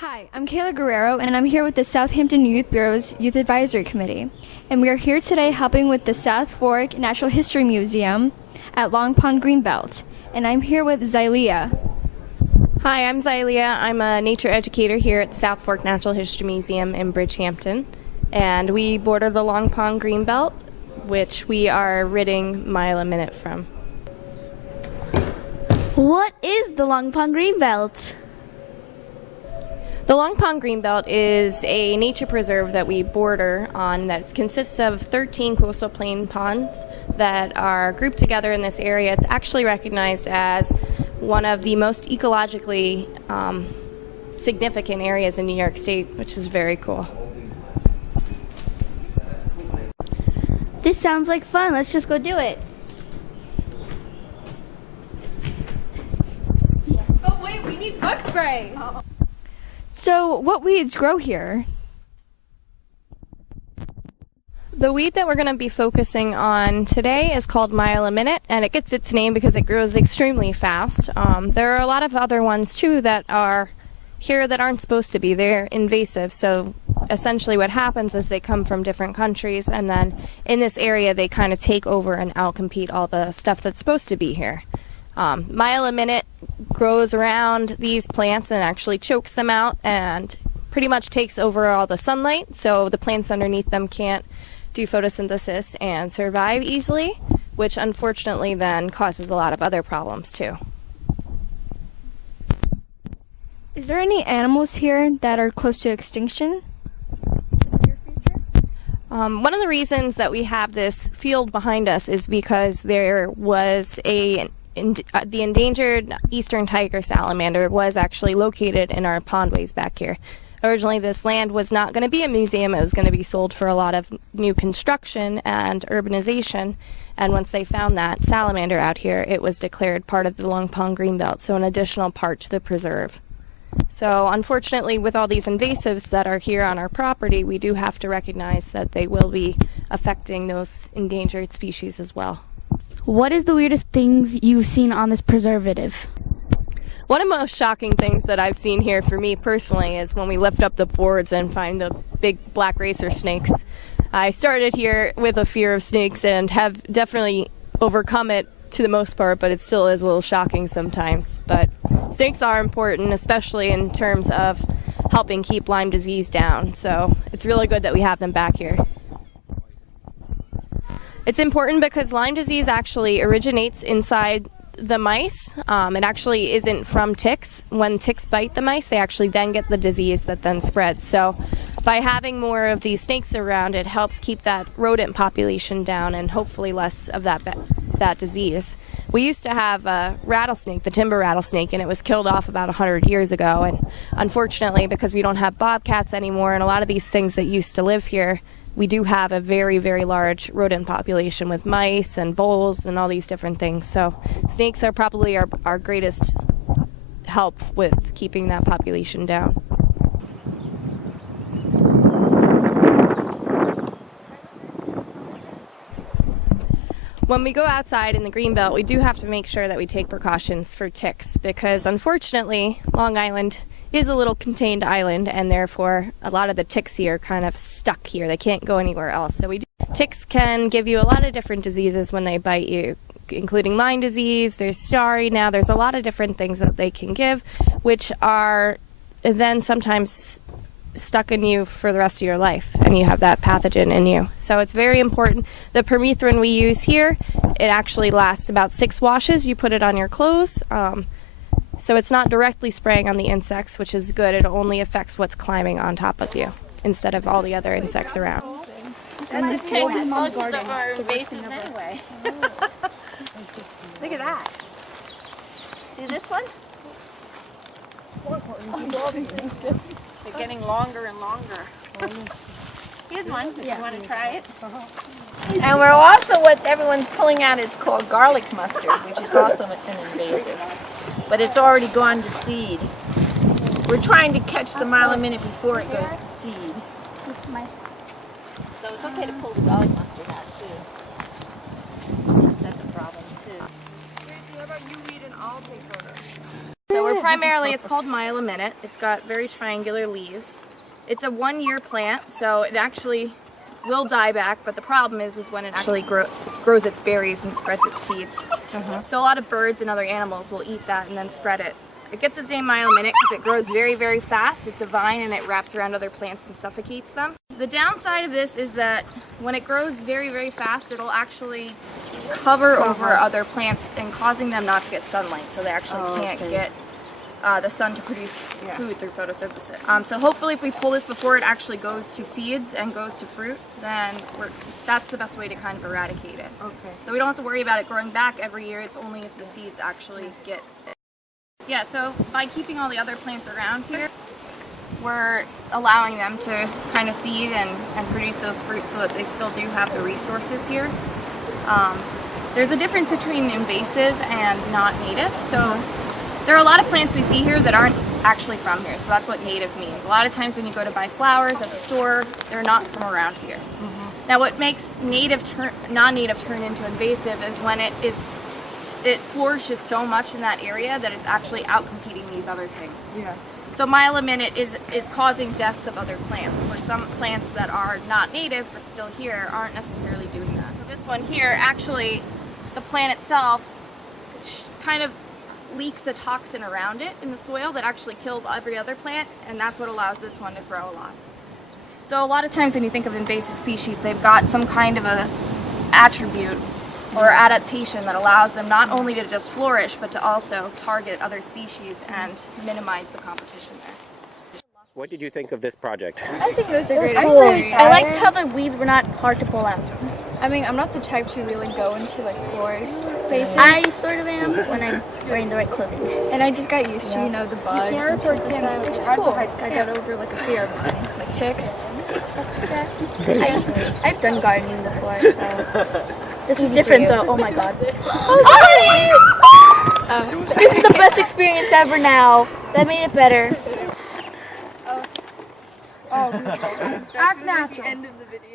Hi, I'm Kayla Guerrero, and I'm here with the Southampton Youth Bureau's Youth Advisory Committee. And we are here today helping with the South Fork Natural History Museum at Long Pong Green Belt. And I'm here with Xylia. Hi, I'm Xylia. I'm a nature educator here at the South Fork Natural History Museum in Bridgehampton. And we border the Long Pong Green Belt, which we are ridding a mile a minute from. What is the Long Pong Green Belt? The Long Pong Green Belt is a nature preserve that we border on that consists of 13 coastal plain ponds that are grouped together in this area. It's actually recognized as one of the most ecologically significant areas in New York State, which is very cool. This sounds like fun. Let's just go do it. Oh wait, we need bug spray! So, what weeds grow here? The weed that we're going to be focusing on today is called mile a minute, and it gets its name because it grows extremely fast. There are a lot of other ones too that are here that aren't supposed to be. They're invasive, so essentially what happens is they come from different countries, and then in this area they kind of take over and outcompete all the stuff that's supposed to be here. Mile a minute grows around these plants and actually chokes them out and pretty much takes over all the sunlight, so the plants underneath them can't do photosynthesis and survive easily, which unfortunately then causes a lot of other problems too. Is there any animals here that are close to extinction? One of the reasons that we have this field behind us is because there was the endangered eastern tiger salamander was actually located in our pondways back here. Originally this land was not going to be a museum, it was going to be sold for a lot of new construction and urbanization, and once they found that salamander out here, it was declared part of the Long Pong Green Belt, so an additional part to the preserve. So unfortunately with all these invasives that are here on our property, we do have to recognize that they will be affecting those endangered species as well. What is the weirdest things you've seen on this preservative? One of the most shocking things that I've seen here for me personally is when we lift up the boards and find the big black racer snakes. I started here with a fear of snakes and have definitely overcome it to the most part, but it still is a little shocking sometimes. But snakes are important, especially in terms of helping keep Lyme disease down, so it's really good that we have them back here. It's important because Lyme disease actually originates inside the mice. It actually isn't from ticks. When ticks bite the mice, they actually then get the disease that then spreads. So by having more of these snakes around, it helps keep that rodent population down and hopefully less of that disease. We used to have a rattlesnake, the timber rattlesnake, and it was killed off about 100 years ago. And unfortunately, because we don't have bobcats anymore and a lot of these things that used to live here, we do have a very, very large rodent population with mice and voles and all these different things. So snakes are probably our greatest help with keeping that population down. When we go outside in the Greenbelt, we do have to make sure that we take precautions for ticks because unfortunately Long Island is a little contained island, and therefore a lot of the ticks here are kind of stuck here. They can't go anywhere else. So ticks can give you a lot of different diseases when they bite you, including Lyme disease. There's SARI now. There's a lot of different things that they can give, which are then sometimes stuck in you for the rest of your life, and you have that pathogen in you. So it's very important. The permethrin we use here, it actually lasts about 6 washes. You put it on your clothes. So it's not directly spraying on the insects, which is good. It only affects what's climbing on top of you instead of all the other insects around. That's okay, because most of them are invasives anyway. Look at that. See this one? They're getting longer and longer. Here's one, if you want to try it. And we're also, what everyone's pulling out is called garlic mustard, which is also an invasive. But it's already gone to seed. We're trying to catch the mile a minute before it goes to seed. So it's okay to pull the garlic mustard out too. That's a problem too. Tracy, how about you read and I'll take photos? So we're primarily it's called mile a minute. It's got very triangular leaves. It's a 1-year plant, so it actually will die back, but the problem is when it actually grows its berries and spreads its seeds. So a lot of birds and other animals will eat that and then spread it. It gets its name mile a minute because it grows very, very fast. It's a vine and it wraps around other plants and suffocates them. The downside of this is that when it grows very, very fast, it'll actually cover over other plants and causing them not to get sunlight, so they actually can't get the sun to produce food through photosynthesis. So hopefully if we pull this before it actually goes to seeds and goes to fruit, then that's the best way to kind of eradicate it. Okay. So we don't have to worry about it growing back every year. It's only if the seeds actually get it. Yeah, so by keeping all the other plants around here, we're allowing them to kind of seed and produce those fruits so that they still do have the resources here. There's a difference between invasive and not native. So there are a lot of plants we see here that aren't actually from here, so that's what native means. A lot of times when you go to buy flowers at the store, they're not from around here. Now what makes non-native turn into invasive is when it flourishes so much in that area that it's actually out-competing these other things. Yeah. So mile a minute is causing deaths of other plants, where some plants that are not native but still here aren't necessarily doing that. So this one here, actually, the plant itself kind of leaks a toxin around it in the soil that actually kills every other plant, and that's what allows this one to grow a lot. So a lot of times when you think of invasive species, they've got some kind of a attribute or adaptation that allows them not only to just flourish, but to also target other species and minimize the competition there. What did you think of this project? I think it was a great Cool. experience. I liked how the weeds were not hard to pull out. I mean, I'm not the type to really go into like forest places. I sort of am when I'm wearing the right clothing. And I just got used to, the bugs and stuff like that, which is cool. I got over like a fear of mine, like ticks. I've done gardening before, so this was different though. Oh my god. This is the best experience ever now. That made it better. Act natural. End of the video.